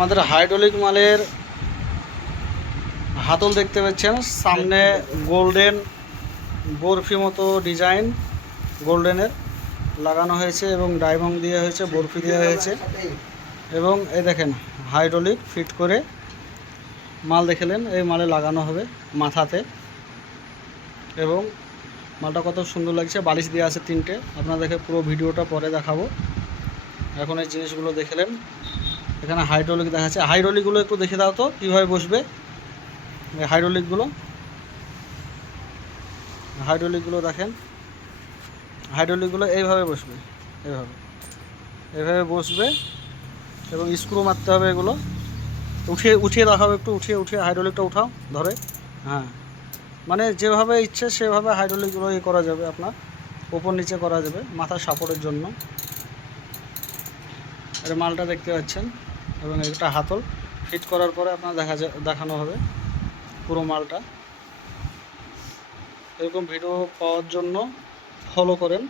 আমাদের হাইড্রোলিক মালের হাতল দেখতে পাচ্ছেন, সামনে গোল্ডেন বরফি মতো ডিজাইন গোল্ডেনের লাগানো হয়েছে এবং ডায়মন্ড দেওয়া হয়েছে, বরফি দেওয়া হয়েছে। এবং এই দেখেন হাইড্রোলিক ফিট করে মাল দেখলেন, এই মালে লাগানো হবে মাথাতে। এবং মালটা কত সুন্দর লাগছে, বালিশ দেওয়া আছে 3টে। আপনাদেরকে পুরো ভিডিওটা পরে দেখাবো। এখন এই জিনিসগুলো দেখলেন, এখানে হাইড্রোলিক দেখাচ্ছে। হাইড্রোলিকগুলো একটু দেখে দাও তো কীভাবে বসবে। হাইড্রোলিকগুলো দেখেন, হাইড্রোলিকগুলো এইভাবে বসবে, এইভাবে বসবে এবং স্ক্রু মারতে হবে। এগুলো উঠিয়ে রাখা হবে, একটু উঠিয়ে হাইড্রোলিকটা উঠাও ধরে। হ্যাঁ, মানে যেভাবে ইচ্ছে সেভাবে হাইড্রোলিকগুলো করা যাবে, আপনার উপর নিচে করা যাবে মাথার সাপোর্টের জন্য। এর মালটা দেখতে পাচ্ছেন এবং একটা হাতল ফিট করার পরে আপনার দেখানো হবে পুরো মালটা। এরকম ভিডিও পাওয়ার জন্য ফলো করেন।